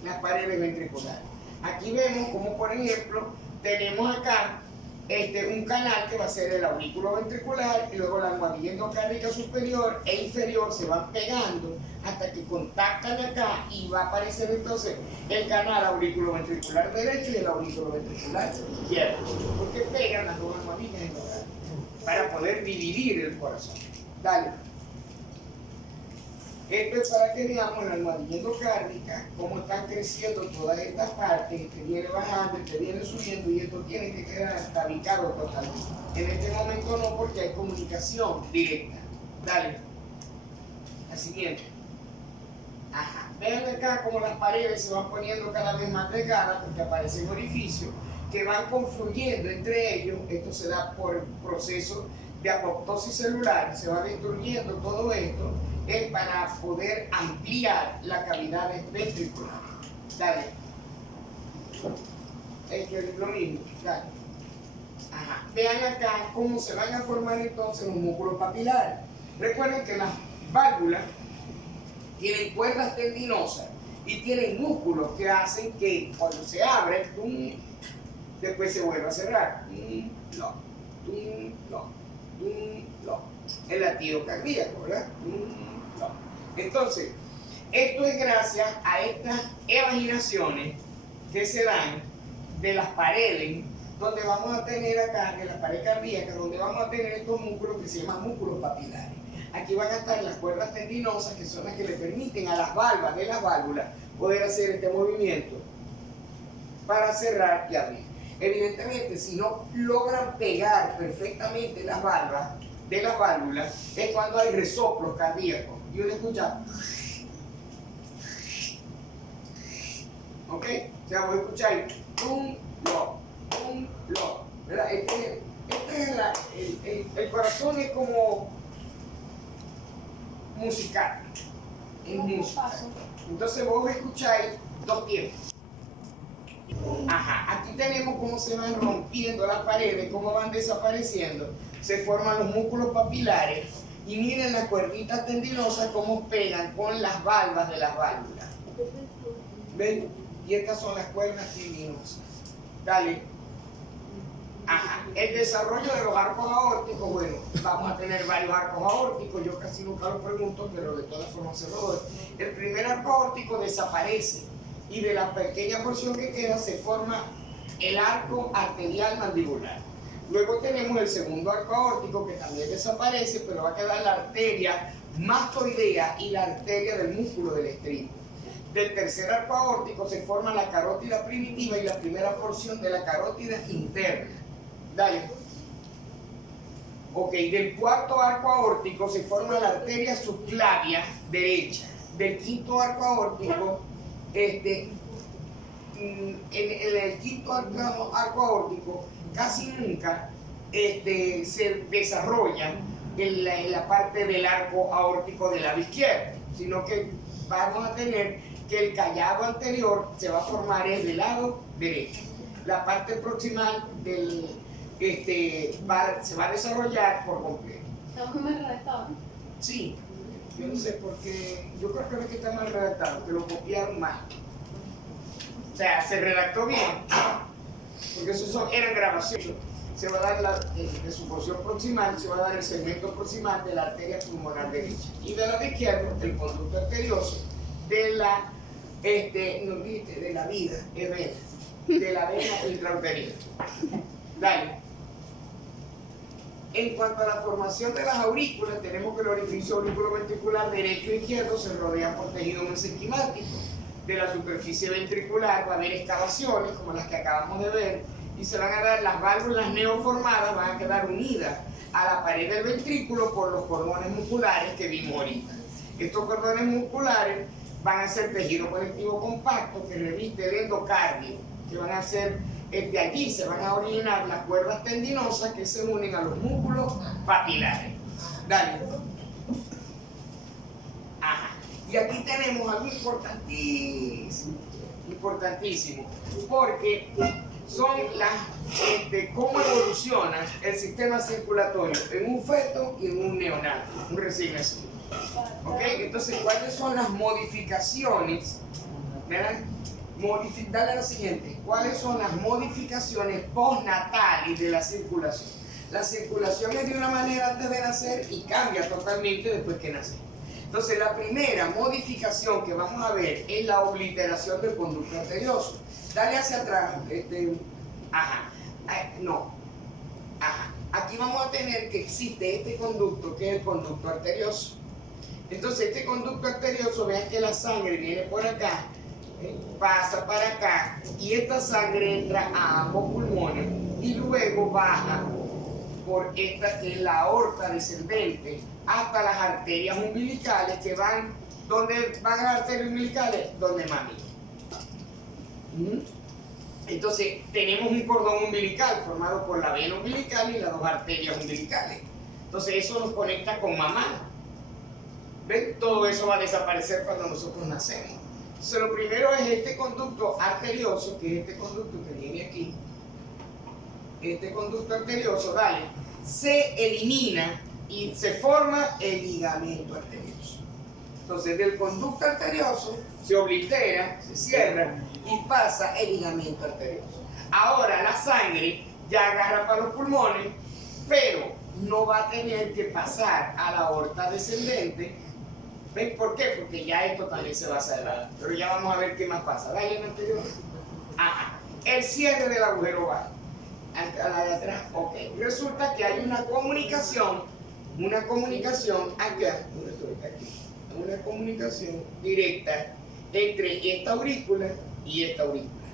Las paredes ventriculares. Aquí vemos como, por ejemplo, tenemos acá un canal que va a ser el aurículo ventricular y luego la almohadilla endocárdica superior e inferior se van pegando hasta que contactan acá y va a aparecer entonces el canal aurículo ventricular derecho y el aurículo ventricular izquierdo, porque pegan las dos almohadillas endocárdicas para poder dividir el corazón. Dale. Esto es para que veamos la almohadilla endocárdica, cómo están creciendo todas estas partes, este viene bajando, este viene subiendo y esto tiene que quedar tabicado totalmente. En este momento no, porque hay comunicación directa. Dale. La siguiente. Ajá. Vean acá cómo las paredes se van poniendo cada vez más delgadas porque aparecen orificios que van confluyendo entre ellos. Esto se da por proceso de apoptosis celular, se va destruyendo todo esto. Es para poder ampliar la cavidad ventricular. Dale. Es que es lo mismo. Dale. Ajá. Vean acá cómo se van a formar entonces los músculos papilares. Recuerden que las válvulas tienen cuerdas tendinosas y tienen músculos que hacen que cuando se abren, después se vuelva a cerrar. No. El latido cardíaco, ¿verdad? Entonces, esto es gracias a estas evaginaciones que se dan de las paredes, donde vamos a tener acá, de la pared cardíaca, donde vamos a tener estos músculos que se llaman músculos papilares. Aquí van a estar las cuerdas tendinosas, que son las que le permiten a las valvas de las válvulas poder hacer este movimiento para cerrar y abrir. Evidentemente, si no logran pegar perfectamente las valvas de las válvulas, es cuando hay resoplos cardíacos. Y uno escucha, ¿ok? O sea, voy a escuchar lo, ¿verdad? El corazón es como musical, es música. Entonces vos escucháis dos tiempos. Ajá, aquí tenemos cómo se van rompiendo las paredes, cómo van desapareciendo, se forman los músculos papilares y miren las cuerditas tendinosas cómo pegan con las valvas de las válvulas. ¿Ven? Y estas son las cuerdas tendinosas. Dale. Ajá, el desarrollo de los arcos aórticos, bueno, vamos a tener varios arcos aórticos, yo casi nunca lo pregunto, pero de todas formas se lo doy. El primer arco aórtico desaparece y de la pequeña porción que queda se forma el arco arterial mandibular. Luego tenemos el segundo arco aórtico que también desaparece, pero va a quedar la arteria mastoidea y la arteria del músculo del estribo. Del tercer arco aórtico se forma la carótida primitiva y la primera porción de la carótida interna. Dale. Ok, del cuarto arco aórtico se forma la arteria subclavia derecha. Del quinto arco aórtico, en el quinto arco aórtico casi nunca se desarrolla en la parte del arco aórtico del lado izquierdo, sino que vamos a tener que el callado anterior se va a formar del lado derecho. La parte proximal se va a desarrollar por completo. ¿Estamos mal redactados? Sí, yo no sé por qué, yo creo que no es que está mal redactado, que lo copiaron mal. O sea, se redactó bien, porque eran grabaciones. Se va a dar de su porción proximal, se va a dar el segmento proximal de la arteria pulmonar derecha. Y de la izquierda, el conducto arterioso de la, de la vida, de la vena intrauterina. Dale. En cuanto a la formación de las aurículas, tenemos que el orificio auriculoventricular derecho e izquierdo se rodean por tejido mesenquimático. De la superficie ventricular va a haber excavaciones, como las que acabamos de ver, y se van a dar las válvulas neoformadas, van a quedar unidas a la pared del ventrículo por los cordones musculares que vimos ahorita. Estos cordones musculares van a ser tejido conectivo compacto que reviste el endocardio, que van a ser de allí se van a originar las cuerdas tendinosas que se unen a los músculos papilares. Dale. Ajá. Y aquí tenemos algo importantísimo, importantísimo, porque son las, cómo evoluciona el sistema circulatorio en un feto y en un neonato, un recién nacido. ¿Ok? Entonces, ¿cuáles son las modificaciones? ¿Verdad? Dale a la siguiente. ¿Cuáles son las modificaciones postnatales de la circulación? La circulación es de una manera antes de nacer y cambia totalmente después que nace. Entonces, la primera modificación que vamos a ver es la obliteración del conducto arterioso. Dale hacia atrás. Ajá. No. Ajá. Aquí vamos a tener que existe este conducto que es el conducto arterioso. Entonces, este conducto arterioso, vean que la sangre viene por acá, pasa para acá, y esta sangre entra a ambos pulmones y luego baja por esta que es la aorta descendente hasta las arterias umbilicales que van, ¿dónde van las arterias umbilicales? Donde mami. Entonces tenemos un cordón umbilical formado por la vena umbilical y las dos arterias umbilicales. Entonces eso nos conecta con mamá. ¿Ven? Todo eso va a desaparecer cuando nosotros nacemos. Entonces lo primero es este conducto arterioso, que es este conducto que viene aquí. Este conducto arterioso, dale, se elimina y se forma el ligamento arterioso. Entonces del conducto arterioso se oblitera, se cierra y pasa el ligamento arterioso. Ahora la sangre ya agarra para los pulmones, pero no va a tener que pasar a la aorta descendente. ¿Ven por qué? Porque ya esto también se va a cerrar. Pero ya vamos a ver qué más pasa. Dale en anterior. Ajá. El cierre del agujero oval. A la de atrás. Ok. Resulta que hay una comunicación acá. Una comunicación directa entre esta aurícula y esta aurícula.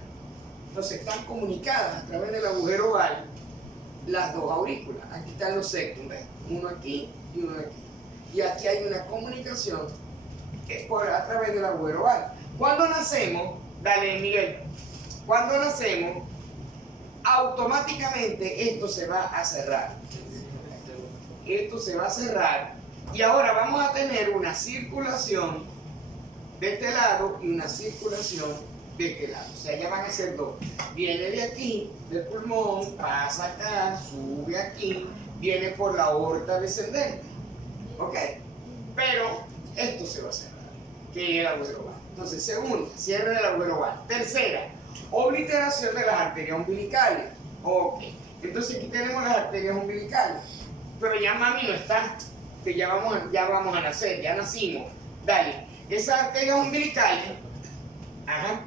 Entonces están comunicadas a través del agujero oval las dos aurículas. Aquí están los septum, ¿ven? Uno aquí y uno aquí. Y aquí hay una comunicación a través del agujero oval. Cuando nacemos, dale Miguel, cuando nacemos, automáticamente esto se va a cerrar. Esto se va a cerrar y ahora vamos a tener una circulación de este lado y una circulación de este lado. O sea, ya van a ser dos. Viene de aquí, del pulmón, pasa acá, sube aquí, viene por la aorta descendente. ¿Ok? Pero esto se va a cerrar, que es el agujero oval. Entonces, segunda, cierre del agujero oval. Tercera, obliteración de las arterias umbilicales. Ok. Entonces aquí tenemos las arterias umbilicales. Pero ya mami no está, que ya vamos a nacer, ya nacimos. Dale. Esas arterias umbilicales, ajá,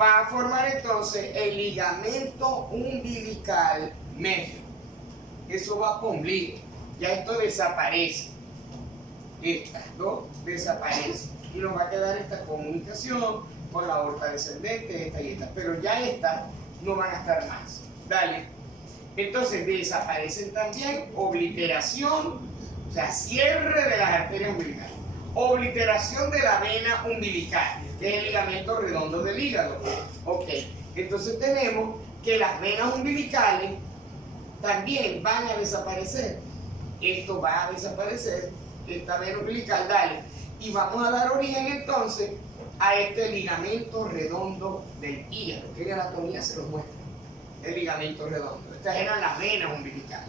va a formar entonces el ligamento umbilical medio. Eso va por ombligo. Ya esto desaparece. Estas dos desaparecen. Y nos va a quedar esta comunicación con la aorta descendente, esta y esta. Pero ya estas no van a estar más. Dale. Entonces desaparecen también obliteración, o sea, cierre de las arterias umbilicales. Obliteración de la vena umbilical, que es el ligamento redondo del hígado. Ok, entonces tenemos que las venas umbilicales también van a desaparecer. Esto va a desaparecer, esta vena umbilical, dale. Y vamos a dar origen entonces a este ligamento redondo del hígado, que en anatomía se los muestra. El ligamento redondo. Estas eran las venas umbilicales.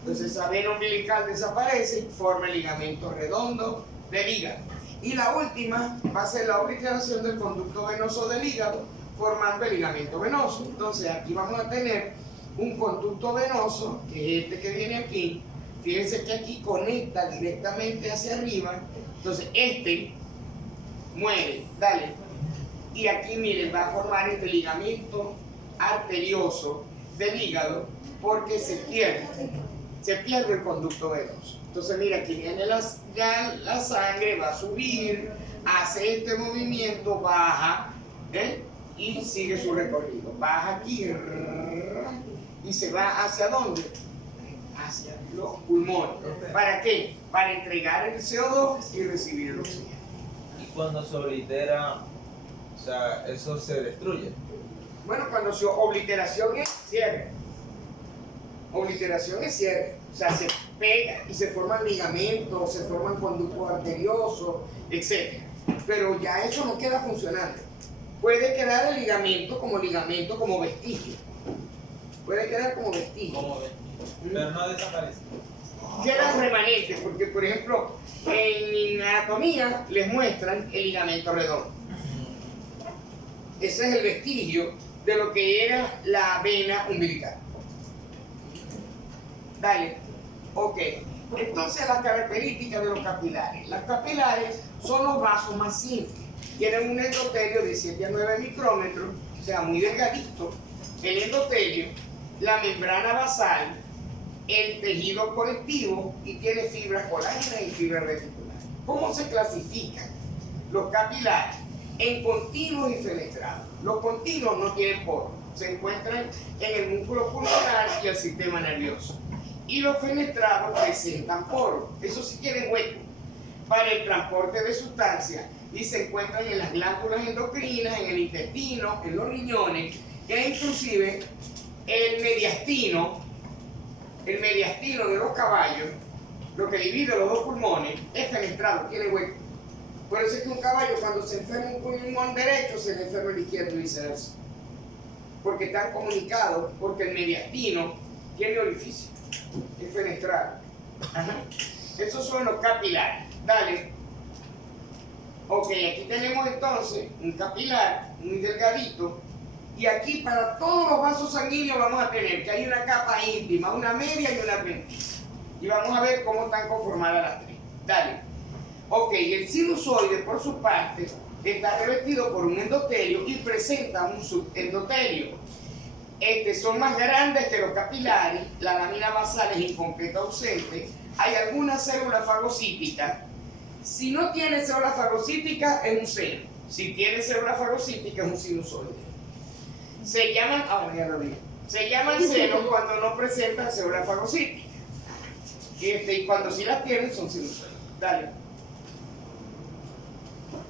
Entonces esa vena umbilical desaparece y forma el ligamento redondo del hígado. Y la última va a ser la obliteración del conducto venoso del hígado, formando el ligamento venoso. Entonces aquí vamos a tener un conducto venoso, que es este que viene aquí. Fíjense que aquí conecta directamente hacia arriba. Entonces este muere, dale. Y aquí miren, va a formar este ligamento arterioso del hígado porque se pierde el conducto venoso. Entonces mira, aquí viene ya la sangre, va a subir, hace este movimiento, baja, y sigue su recorrido. Baja aquí y se va ¿hacia dónde? Hacia los pulmones. ¿Para qué? Para entregar el CO2 y recibir el oxígeno. Y cuando se oblitera, o sea, eso se destruye. Bueno, cuando su obliteración es cierre. Obliteración es cierre. O sea, se pega y se forman ligamentos, se forman conductos arteriosos, etc. Pero ya eso no queda funcionando. Puede quedar el ligamento como vestigio. Puede quedar como vestigio. ¿Cómo ven? Pero no desaparece. Quedan remanentes, porque por ejemplo, en anatomía les muestran el ligamento redondo. Ese es el vestigio de lo que era la vena umbilical. Dale. Ok. Entonces las características de los capilares. Las capilares son los vasos más simples. Tienen un endotelio de 7 a 9 micrómetros, o sea, muy delgadito. El endotelio, la membrana basal, el tejido conectivo y tiene fibras colágenas y fibras reticulares. ¿Cómo se clasifican los capilares? En continuos y fenestrados. Los continuos no tienen poros, se encuentran en el músculo pulmonar y el sistema nervioso. Y los fenestrados presentan poros, eso sí tienen hueco para el transporte de sustancias y se encuentran en las glándulas endocrinas, en el intestino, en los riñones e inclusive el mediastino de los caballos, lo que divide los dos pulmones, es fenestrado, tiene hueco. Por eso es que un caballo cuando se enferma un pulmón derecho se le enferma el izquierdo y viceversa. Porque están comunicados, porque el mediastino tiene orificio, es fenestrado. Ajá. Esos son los capilares. Dale. Ok, aquí tenemos entonces un capilar muy delgadito. Y aquí para todos los vasos sanguíneos vamos a tener que hay una capa íntima, una media y una adventicia. Y vamos a ver cómo están conformadas las tres. Dale. Ok, el sinusoide por su parte está revestido por un endotelio y presenta un subendotelio. Son más grandes que los capilares, la lámina basal es incompleta ausente, hay algunas células fagocíticas. Si no tiene célula fagocítica es un seno, si tiene célula fagocítica es un sinusoide. Se llaman, se llaman senos cuando no presentan célula fagocítica. Y cuando sí las tienen son sinusoides. Dale.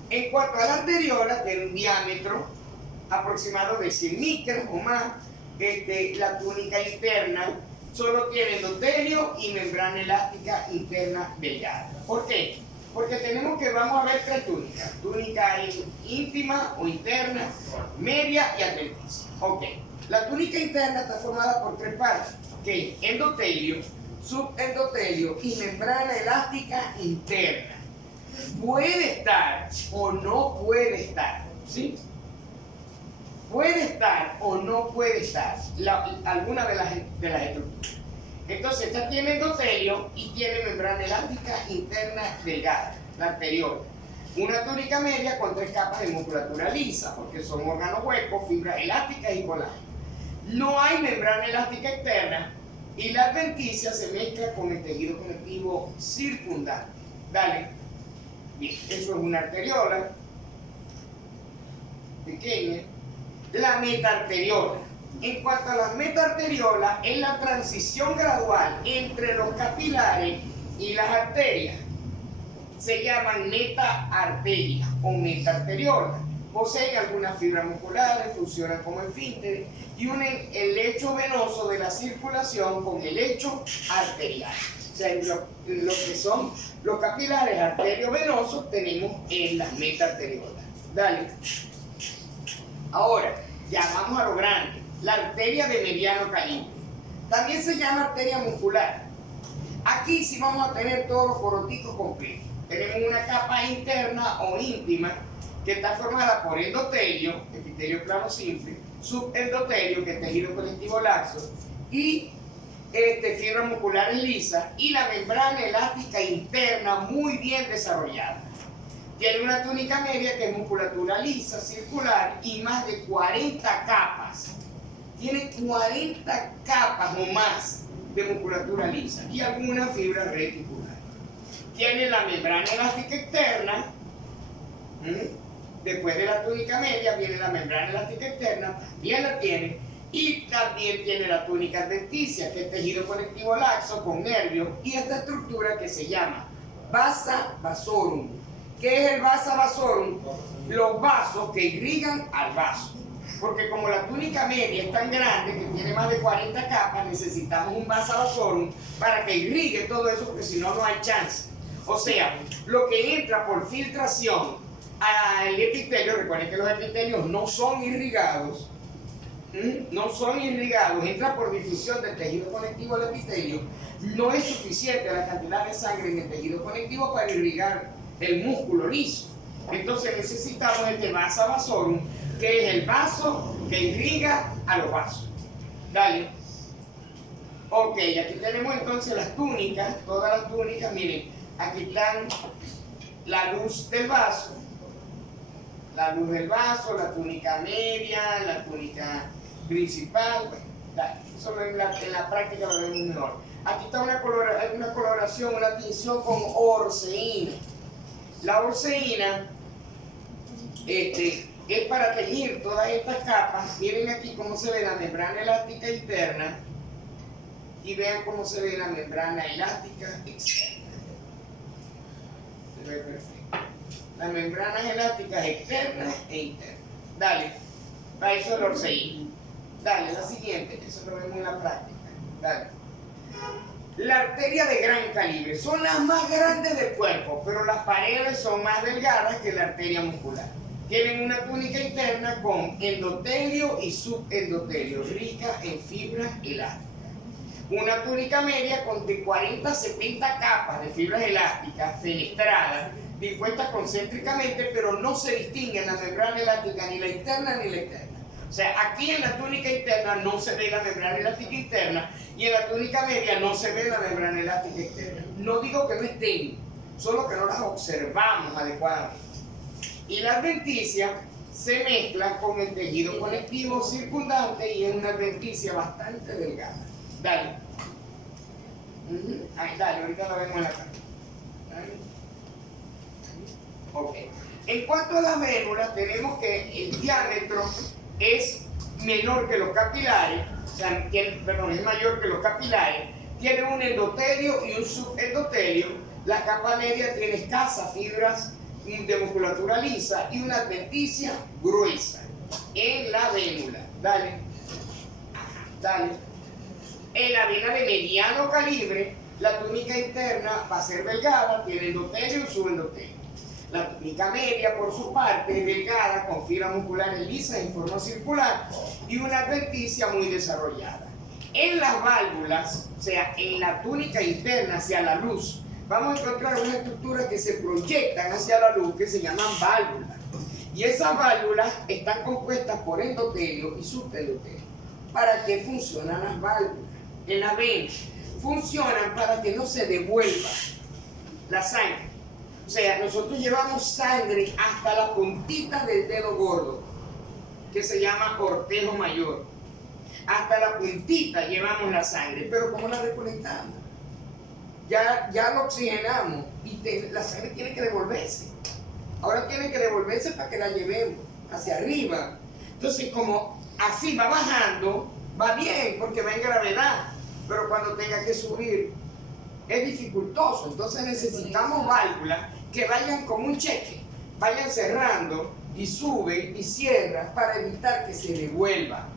En cuanto a la arteriola, tiene un diámetro aproximado de 100 micras o más. La túnica interna solo tiene endotelio y membrana elástica interna delgada. ¿Por qué? Porque vamos a ver tres túnicas. Túnica íntima o interna, media y adventicia. Ok. La túnica interna está formada por tres partes, que es endotelio, subendotelio y membrana elástica interna. Puede estar o no puede estar, ¿sí? Puede estar o no puede estar alguna de las estructuras. Entonces, esta tiene endotelio y tiene membrana elástica interna delgada, la anterior. Una túnica media con tres capas de musculatura lisa, porque son órganos huecos, fibras elásticas y colágeno. No hay membrana elástica externa y la adventicia se mezcla con el tejido conectivo circundante. Dale. Bien, eso es una arteriola pequeña. La metaarteriola. En cuanto a las metaarteriolas, es la transición gradual entre los capilares y las arterias. Se llaman metaarterias o metaarteriolas. Poseen algunas fibras musculares, funcionan como esfínteres y unen el lecho venoso de la circulación con el lecho arterial. O sea, lo que son los capilares arteriovenosos tenemos en las metaarteriolas. Dale. Ahora, ya vamos a lo grande. La arteria de mediano calibre. También se llama arteria muscular. Aquí sí vamos a tener todos los coroticos completos. Tenemos una capa interna o íntima que está formada por endotelio, epitelio plano simple, subendotelio, que es tejido conectivo laxo, y fibras musculares lisas, y la membrana elástica interna muy bien desarrollada. Tiene una túnica media que es musculatura lisa, circular y más de 40 capas. Tiene 40 capas o más de musculatura lisa y alguna fibra reticular. Tiene la membrana elástica externa. Después de la túnica media viene la membrana elástica externa, también la tiene. Y también tiene la túnica adventicia, que es tejido conectivo laxo con nervios, y esta estructura que se llama vasa vasorum. ¿Qué es el vasa vasorum? Los vasos que irrigan al vaso. porque como la túnica media es tan grande, que tiene más de 40 capas, necesitamos un vasa vasorum para que irrigue todo eso, porque si no, no hay chance. O sea, lo que entra por filtración al epitelio, recuerden que los epitelios no son irrigados, entra por difusión del tejido conectivo al epitelio, no es suficiente la cantidad de sangre en el tejido conectivo para irrigar el músculo liso. Entonces necesitamos este vasa vasorum, que es el vaso que irriga a los vasos. Dale. Ok, aquí tenemos entonces las túnicas, todas las túnicas, miren, aquí están la luz del vaso, la túnica media, la túnica principal. Bueno, dale, eso en la práctica lo vemos mejor. Aquí está una coloración, una tinción con orceína. La orceína es para teñir todas estas capas. Miren aquí cómo se ve la membrana elástica interna y vean cómo se ve la membrana elástica externa. Se ve perfecto. Las membranas elásticas externas e internas. Dale, para eso es la orceína. Dale, la siguiente, eso lo vemos en la práctica. Dale. La arteria de gran calibre son las más grandes del cuerpo, pero las paredes son más delgadas que la arteria muscular. Tienen una túnica interna con endotelio y subendotelio, rica en fibras elásticas. Una túnica media con de 40 a 70 capas de fibras elásticas fenestradas, dispuestas concéntricamente, pero no se distinguen la membrana elástica ni la interna ni la externa. O sea, aquí en la túnica interna no se ve la membrana elástica interna y en la túnica media no se ve la membrana elástica externa. No digo que no estén, solo que no las observamos adecuadamente. Y la adventicia se mezcla con el tejido conectivo circundante y es una adventicia bastante delgada. Dale. Ahí, dale, ahorita lo vemos en la cara. Ok. En cuanto a las vénulas, tenemos que el diámetro es menor que los capilares, o sea, es mayor que los capilares, tiene un endotelio y un subendotelio, la capa media tiene escasas fibras de musculatura lisa y una adventicia gruesa en la vénula. Dale, dale. En la vena de mediano calibre, la túnica interna va a ser delgada, tiene endotelio y subendotelio. La túnica media, por su parte, es delgada, con fibras musculares lisas en forma circular y una adventicia muy desarrollada. En las válvulas, o sea, en la túnica interna hacia la luz, vamos a encontrar unas estructuras que se proyectan hacia la luz que se llaman válvulas. Y esas válvulas están compuestas por endotelio y subendotelio. ¿Para qué funcionan las válvulas? En la vena funcionan para que no se devuelva la sangre. O sea, nosotros llevamos sangre hasta la puntita del dedo gordo, que se llama cortejo mayor. Hasta la puntita llevamos la sangre, pero ¿cómo la recolectamos? Ya lo oxigenamos y la sangre tiene que devolverse. Ahora tiene que devolverse para que la llevemos hacia arriba. Entonces, como así va bajando, va bien porque va en gravedad, pero cuando tenga que subir es dificultoso. Entonces necesitamos válvulas que vayan como un cheque, vayan cerrando y suben y cierran para evitar que se devuelva.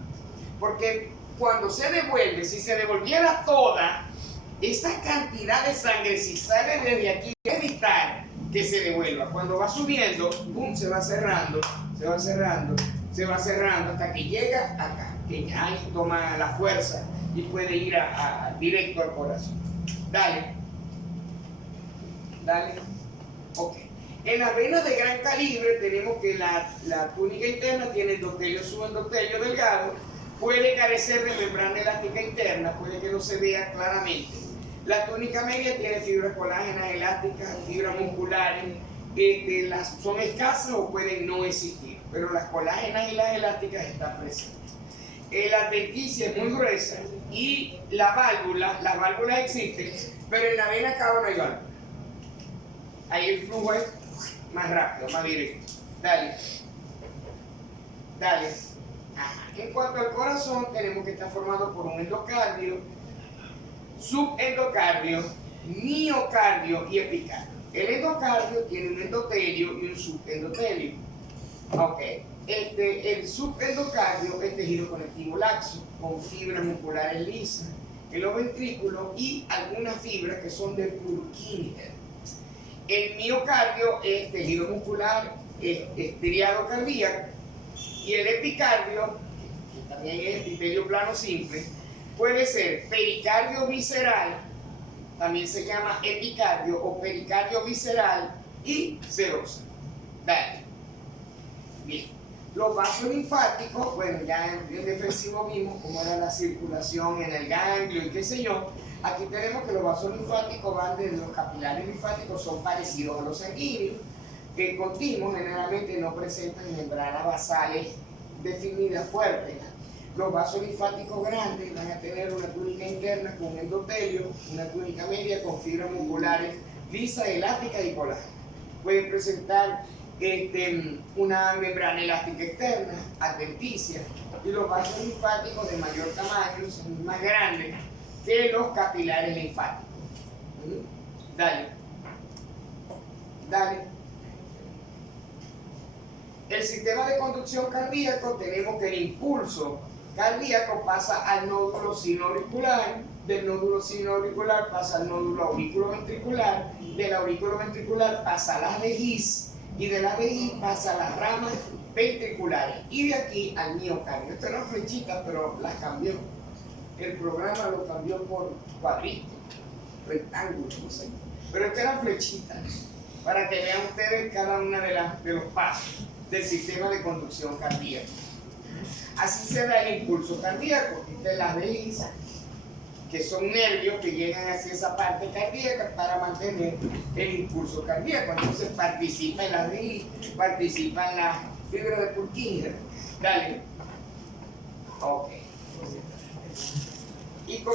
Porque cuando se devuelve, si se devolviera toda esa cantidad de sangre, si sale desde aquí, evitar que se devuelva. Cuando va subiendo, ¡pum!, se va cerrando, se va cerrando, se va cerrando hasta que llega acá, que ya ahí toma la fuerza y puede ir directo al corazón. Dale. Dale. Ok. En las venas de gran calibre tenemos que la túnica interna tiene endotelio, subendotelio delgado, puede carecer de membrana elástica interna, puede que no se vea claramente. La túnica media tiene fibras colágenas elásticas, fibras musculares, son escasas o pueden no existir, pero las colágenas y las elásticas están presentes. La adventicia es muy gruesa y las válvulas existen, pero en la vena cava no hay válvula. Ahí el flujo es más rápido, más directo. Dale. Dale. Ajá. En cuanto al corazón, tenemos que estar formado por un endocardio, subendocardio, miocardio y epicardio. El endocardio tiene un endotelio y un subendotelio. Ok. El subendocardio es tejido conectivo laxo, con fibras musculares lisas en los ventrículos y algunas fibras que son de Purkinje. El miocardio es tejido muscular estriado cardíaco y el epicardio, que también es epitelio plano simple, puede ser pericardio visceral, también se llama epicardio o pericardio visceral y serosa. Dale. Bien. Los vasos linfáticos, bueno, ya en defensivo vimos cómo era la circulación en el ganglio y qué sé yo. Aquí tenemos que los vasos linfáticos van desde los capilares linfáticos, son parecidos a los sanguíneos, que continuos generalmente no presentan membranas basales definidas fuertes. Los vasos linfáticos grandes van a tener una túnica interna con endotelio, una túnica media con fibras musculares lisas, elásticas y colágenas. Pueden presentar una membrana elástica externa, adventicia, y los vasos linfáticos de mayor tamaño son más grandes que los capilares linfáticos. Dale. Dale. El sistema de conducción cardíaco, tenemos que el impulso cardíaco pasa al nódulo sinoauricular, del nódulo sinoauricular pasa al nódulo auriculoventricular, del auriculoventricular pasa a la vejiz y de la vejiz pasa a las ramas ventriculares y de aquí al miocardio. Esto era flechita, pero las cambió. El programa lo cambió por cuadritos, rectángulos, no sé. Pero esto era flechita, para que vean ustedes cada una de los pasos del sistema de conducción cardíaca. Así se da el impulso cardíaco. Ustedes las veis, que son nervios que llegan hacia esa parte cardíaca para mantener el impulso cardíaco. Entonces participa en la veis, participa en la fibra de Purkinje. Dale. Ok.